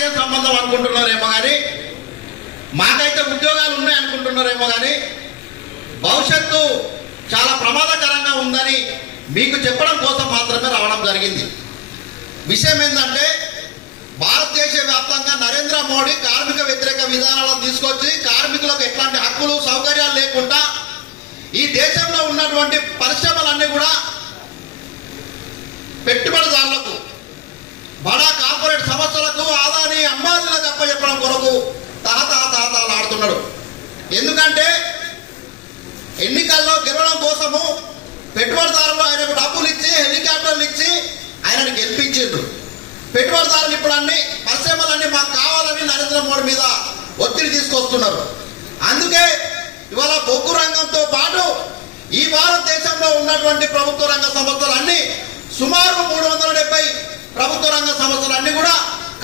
మాకేం సంబంధం అనుకుంటున్నారేమో కానీ, మాకైతే ఉద్యోగాలు ఉన్నాయి అనుకుంటున్నారేమో కానీ భవిష్యత్తు చాలా ప్రమాదకరంగా ఉందని మీకు చెప్పడం కోసం మాత్రమే రావడం జరిగింది. విషయం ఏంటంటే, భారతదేశ వ్యాప్తంగా నరేంద్ర మోడీ కార్మిక వ్యతిరేక విధానాలను తీసుకొచ్చి కార్మికులకు ఎట్లాంటి హక్కులు సౌకర్యాలు లేకుండా ఈ దేశంలో ఉన్నటువంటి పరిశ్రమలన్నీ కూడా పెట్టుబడిదారులకు, బడా కార్పొరేట్ సంస్థలకు, ఆదాని అంబానీలకు అప్పచెప్పడం కొరకు తహతహతహతలు ఆడుతున్నాడు. ఎందుకంటే ఎన్నికల్లో గెలవడం కోసము పెట్టుబడిదారులు ఆయనకు డబ్బులు ఇచ్చి హెలికాప్టర్లు ఇచ్చి ఆయనను గెలిపించారు. పెట్టుబడిదారులు ఇప్పుడు అన్ని పరిశ్రమలన్నీ మాకు కావాలని నరేంద్ర మోడీ మీద ఒత్తిడి తీసుకొస్తున్నారు. అందుకే ఇవాళ బొగ్గు రంగంతో పాటు ఈ భారతదేశంలో ఉన్నటువంటి ప్రభుత్వ రంగ సంస్థలన్నీ సుమారు 370 ప్రభుత్వ రంగ సంస్థలన్నీ కూడా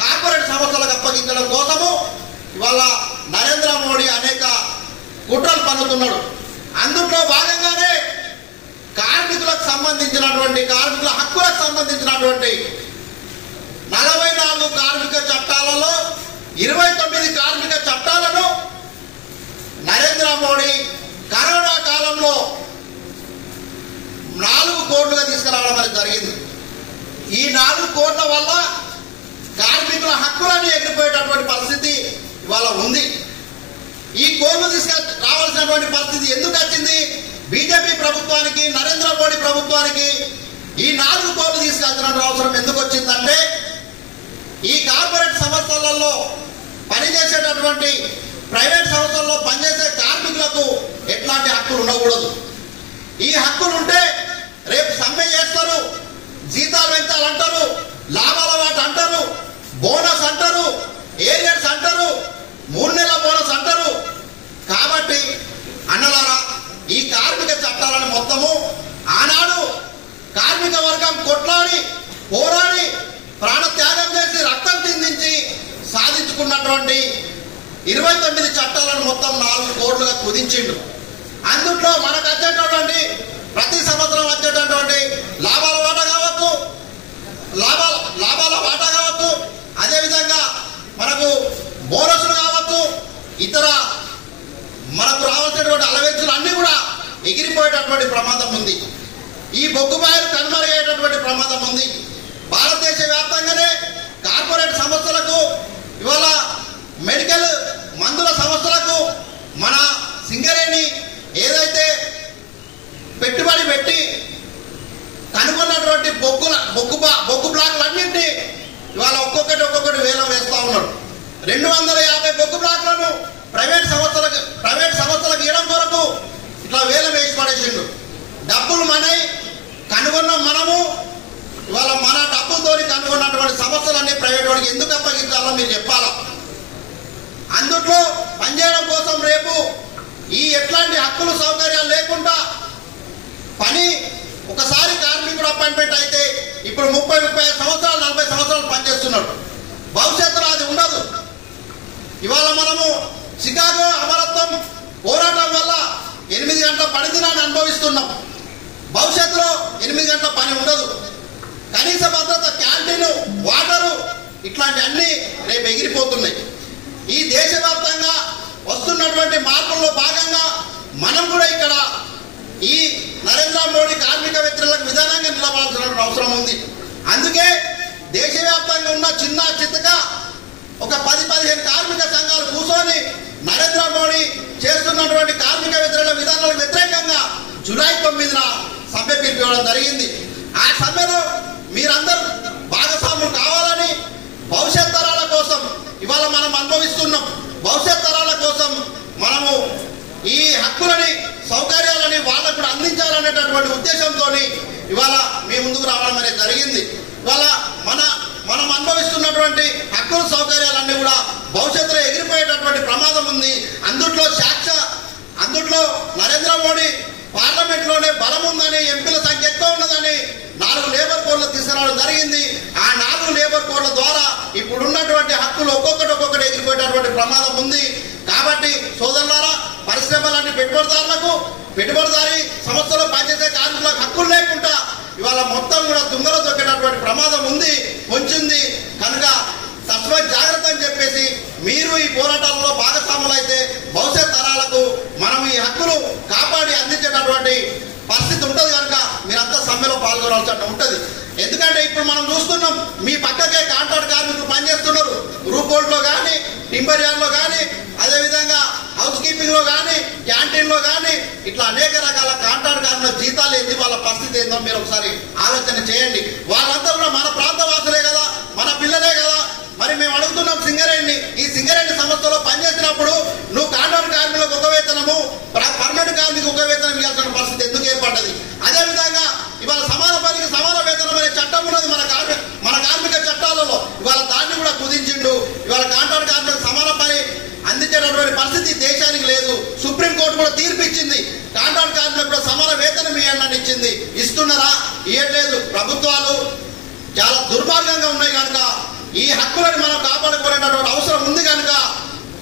కార్పొరేట్ సంస్థలకు అప్పగించడం కోసము ఇవాళ నరేంద్ర మోడీ అనేక కుట్రలు పన్నుతున్నాడు. అందులో భాగంగానే కార్మికులకు సంబంధించినటువంటి, కార్మికుల హక్కులకు సంబంధించినటువంటి 44 కార్మిక చట్టాలలో 29 కార్మిక చట్టాలను నరేంద్ర మోడీ కరోనా కాలంలో 4 కోట్లుగా తీసుకురావడం అనేది జరిగింది. ఈ 4 కోట్ల వల్ల కార్మికుల హక్కులను ఎగిరిపోయేటటువంటి పరిస్థితి ఇవాళ ఉంది. ఈ కోట్లు రావాల్సినటువంటి పరిస్థితి ఎందుకు వచ్చింది? బీజేపీ ప్రభుత్వానికి, నరేంద్ర మోడీ ప్రభుత్వానికి ఈ 4 కోట్లు తీసుకొచ్చిన అవసరం ఎందుకు వచ్చిందంటే, ఈ కార్పొరేట్ సంస్థలలో పనిచేసేటటువంటి, ప్రైవేట్ సంస్థల్లో పనిచేసే కార్మికులకు ఎట్లాంటి హక్కులు ఉండకూడదు. ఈ హక్కులు ఉంటే రేపు సమ్మె చేస్తారు, జీతాలు పెంచాలంటారు, లాభాల వాటి అంటారు, బోనస్ అంటారు, ఏరియర్స్ అంటారు, 3 నెలల బోనస్ అంటారు. కాబట్టి అన్నలారా, ఈ కార్మిక చట్టాలను మొత్తము ఆనాడు కార్మిక వర్గం కొట్లాడి పోరాడి ప్రాణత్యాగం చేసి రక్తం చిందించి సాధించుకున్నటువంటి 29 చట్టాలను మొత్తం 4 కోట్లుగా కుదించిండు. అందుట్లో మనకు వచ్చేటటువంటి ప్రతి సంవత్సరం వచ్చేటటువంటి లాభాల వాటా కావచ్చు, లాభాల వాటా కావచ్చు, అదేవిధంగా మనకు బోనస్లు కావచ్చు, ఇతర మనకు రావాల్సినటువంటి అలవెన్సులు అన్నీ కూడా ఎగిరిపోయేటటువంటి ప్రమాదం ఉంది. ఈ బొగ్గుబాయలు కనుమరుగయ్యేటటువంటి ప్రమాదం ఉంది. భారతదేశ వ్యాప్తంగానే కార్పొరేట్ సంస్థలకు, ఇవాళ మెడికల్ మందుల సంస్థలకు మన సింగరేణి ఏదైతే పెట్టుబడి పెట్టి కనుగొన్నటువంటి బొగ్గు బ్లాకులన్నింటినీ ఇవాళ ఒక్కొక్కటి వేలం వేస్తూ ఉన్నాడు. 250 బొగ్గు బ్లాకులను ప్రైవేట్ సంస్థలకు ఇవ్వడం కొరకు ఇట్లా వేలం వేసి పడేసిండు. డబ్బులు మనై కనుగొన్న మనము ఇవాళ మన డబ్బులతో కనుగొన్నటువంటి సంస్థలన్నీ ప్రైవేట్ వాడికి ఎందుకు అప్పగించాలో మీరు చెప్పాలా. అందుట్లో పనిచేయడం కోసం రేపు ఈ ఎట్లాంటి హక్కులు సౌకర్యాలు లేకుండా పని ఒకసారి కార్మికుడు అపాయింట్మెంట్ అయితే ఇప్పుడు 30-35 సంవత్సరాలు 40 సంవత్సరాలు పనిచేస్తున్నాడు. భవిష్యత్తులో అది ఉండదు. ఇవాళ మనము చికాగో అమరత్వం పోరాటం వల్ల 8 గంటల పని దినాన్ని అనుభవిస్తున్నాం. భవిష్యత్తులో 8 గంటల పని ఉండదు. కనీస భద్రత, క్యాంటీన్, వాటరు ఇట్లాంటి అన్ని రేపు ఎగిరిపోతున్నాయి. ఈ దేశవ్యాప్తంగా వస్తున్నటువంటి మార్పుల్లో భాగంగా మనం కూడా ఇక్కడ ఈ నరేంద్ర మోడీ కార్మిక వ్యతిరేక విధానంగా నిలబడాల్సిన అవసరం ఉంది. అందుకే దేశవ్యాప్తంగా ఉన్న చిన్న చిత్తక ఒక 10-15 కార్మిక సంఘాలు కూర్చొని నరేంద్ర మోడీ చేస్తున్నటువంటి కార్మిక వ్యతిరేక విధానాలకు వ్యతిరేకంగా జూలై 9న సమ్మె పిలిపించడం జరిగింది. ఆ సమ్మెలో మీరందరూ భాగస్వాములు కావాలని, భవిష్యత్ తరాల కోసం ఇవాళ మనం అనుభవిస్తున్నాం, భవిష్యత్ తరాల కోసం మనము ఈ హక్కులని సౌకర్యాలని వాళ్ళకు కూడా అందించాలనేటటువంటి ఉద్దేశంతో ఇవాళ మీ ముందుకు రావడం అనేది జరిగింది. ఇవాళ మనం అనుభవిస్తున్నటువంటి హక్కుల సౌకర్యాలన్నీ కూడా భవిష్యత్తులో ఎగిరిపోయేటటువంటి ప్రమాదం ఉంది. అందుట్లో నరేంద్ర మోడీ పార్లమెంట్లోనే బలం ఉందని, ఎంపీల సంఖ్య ఎక్కువ ఉన్నదని 4 లేబర్ కోడ్లు తీసుకురావడం జరిగింది. ఆ 4 లేబర్ కోడ్ల ద్వారా ఇప్పుడున్నటువంటి హక్కులు ఒక్కొక్కటి ఎగిరిపోయేటటువంటి ప్రమాదం ఉంది. కాబట్టి సోదరులారా, పరిశ్రమలన్నీ పెట్టుబడిదారి సంస్థలో పనిచేసే కార్మికులకు హక్కులు లేకుండా ఇవాళ మొత్తం కూడా తుంగలో తొక్కేటటువంటి ప్రమాదం ఉంది, పొంచింది. కనుక తస్మై జాగ్రత్తగా అనేటటువంటి పరిస్థితి ఉంటుంది కనుక మీరంతా సమ్మెలో పాల్గొనాల్సి ఉంటుంది. ఎందుకంటే ఇప్పుడు మనం చూస్తున్నాం, మీ పక్కకే కాంట్రాక్ట్ కార్మికులు పనిచేస్తున్నారు. రూపోల్ట్లో కానీ, టింబర్ యార్డ్లో కానీ, అదేవిధంగా హౌస్ కీపింగ్లో కానీ, క్యాంటీన్లో కానీ, ఇట్లా అనేక రకాల కాంట్రాక్ట్ కార్మికుల జీతాలు ఏంది, వాళ్ళ పరిస్థితి ఏందో మీరు ఒకసారి ఆలోచన చేయండి. వాళ్ళంతా కూడా మన ప్రాంత వాసులే కదా, మన పిల్లలే కదా. మరి మేము అడుగుతున్నాం సింగరేణిని, ఈ సింగరేణి సంస్థలో పనిచేసినప్పుడు నువ్వు కాంట్రాక్ట్ కార్మికులకు ఒక వేతనము, పర్మనెంట్ కార్మికులకు ఒక వేతనం ఇవ్వాల్సిన పరిస్థితి ఎందుకు ఏర్పడ్డది? అదేవిధంగా ఇవాళ సమాన పనికి సమాన వేతనం అనే చట్టం ఉన్నది మన కార్మిక చట్టాలలో. ఇవాళ దాన్ని కూడా కుదించిండు. ఇవాళ కాంట్రాక్ట్ కార్మికులకు సమాన పని అందించేటటువంటి పరిస్థితి దేశానికి లేదు. సుప్రీంకోర్టు కూడా తీర్పు ఇచ్చింది, కాంట్రాక్ట్ కార్మికులకు కూడా సమాన వేతనం ఇవ్వండి ఇచ్చింది. ఇస్తున్నారా? ఇవ్వట్లేదు. ప్రభుత్వాలు చాలా దుర్మార్గంగా ఉన్నాయి కనుక ఈ హక్కులను మనం కాపాడుకునేటటువంటి అవసరం ఉంది కనుక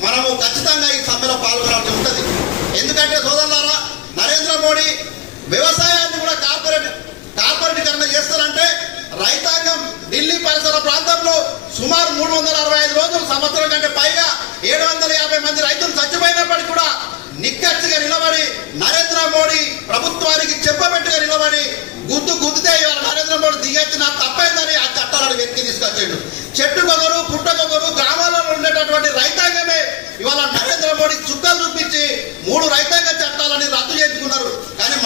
మనము ఖచ్చితంగా ఈ సమ్మెలో పాల్గొనాల్సి ఉంటుంది. ఎందుకంటే సోదరులారా, నరేంద్ర మోడీ వ్యవసాయాన్ని కూడా కార్పొరేటీకరణ చేస్తారంటే రైతాంగం ఢిల్లీ పరిసర ప్రాంతంలో సుమారు 365 రోజులు, సంవత్సరం కంటే పైగా 750 మంది రైతులు చచ్చిపోయినప్పటికీ కూడా నిక్కచ్చిగా నిలబడి నరేంద్ర మోడీ ప్రభుత్వానికి చెప్పబెట్టుగా నిలబడి గుద్దితే ఇవాళ నరేంద్ర మోడీ దిగొచ్చి నాకు తప్పైందని ఆ చట్టాలను వెతికి తీసుకొచ్చాడు. చెట్టుకొకరు పుట్టకొకరు గ్రామాలలో ఉండేటటువంటి రైతాంగమే ఇవాళ నరేంద్ర మోడీ చుక్కలు చూపించి 3 రైతాంగ చట్టాలని రద్దు చేసుకున్నారు. కానీ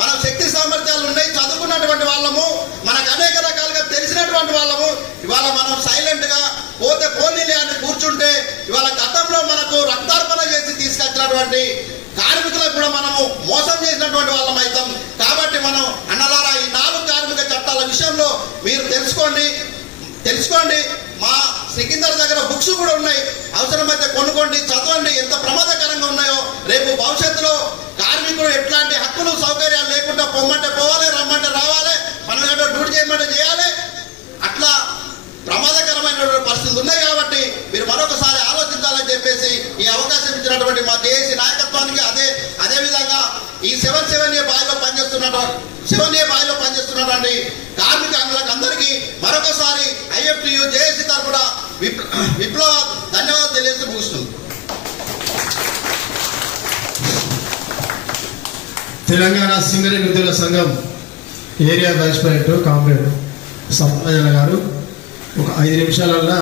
మన శక్తి సామర్థ్యాలు ఉన్నాయి, చదువుకున్నటువంటి వాళ్ళము, మనకు అనేక రకాలుగా తెలిసినటువంటి వాళ్ళము. ఇవాళ మనం సైలెంట్ గా పోతే పోనీలే అని కూర్చుంటే ఇవాళ గతంలో మనకు రక్తార్పణ చేసి తీసుకొచ్చినటువంటి కార్మికులకు కూడా మనము మోసం చేసినటువంటి వాళ్ళం అవుతాం. కాబట్టి మనం అన్నలారా, ఈ 4 కార్మిక చట్టాల విషయంలో మీరు తెలుసుకోండి. మా సికిందర్ దగ్గర బుక్స్ కూడా ఉన్నాయి, అవసరమైతే కొనుక్కోండి, చదవండి. ఎంత ప్రమాదకరంగా ఉన్నాయో. రేపు భవిష్యత్తులో కార్మికులు ఎట్లాంటి హక్కులు సౌకర్యాలు లేకుండా పొమ్మంటే పోవాలి, రమ్మంటే రావాలి, మన డ్యూటీ చేయమంటే చేయాలి. అట్లా ప్రమాదకరమైనటువంటి పరిస్థితులు ఉన్నాయి. కాబట్టి మీరు మరొకసారి ఆలోచించాలని చెప్పేసి ఈ అవకాశం ఇచ్చినటువంటి మా జేఏసీ నాయకత్వానికి, అదేవిధంగా ఈ 7A బాయిలో పనిచేస్తున్నటువంటి కార్మిక అంగులకు అందరికీ మరొకసారి IFTU జేఏసీ తరఫున విప్లవ ధన్యవాదాలు తెలియజేస్తూ ముగిస్తుంది. తెలంగాణ సింగరేణి ఉద్యోగుల సంఘం ఏరియా వైస్ ప్రెసిడెంట్ కామ్రేడ్ సంపాదన గారు ఒక 5 నిమిషాలలో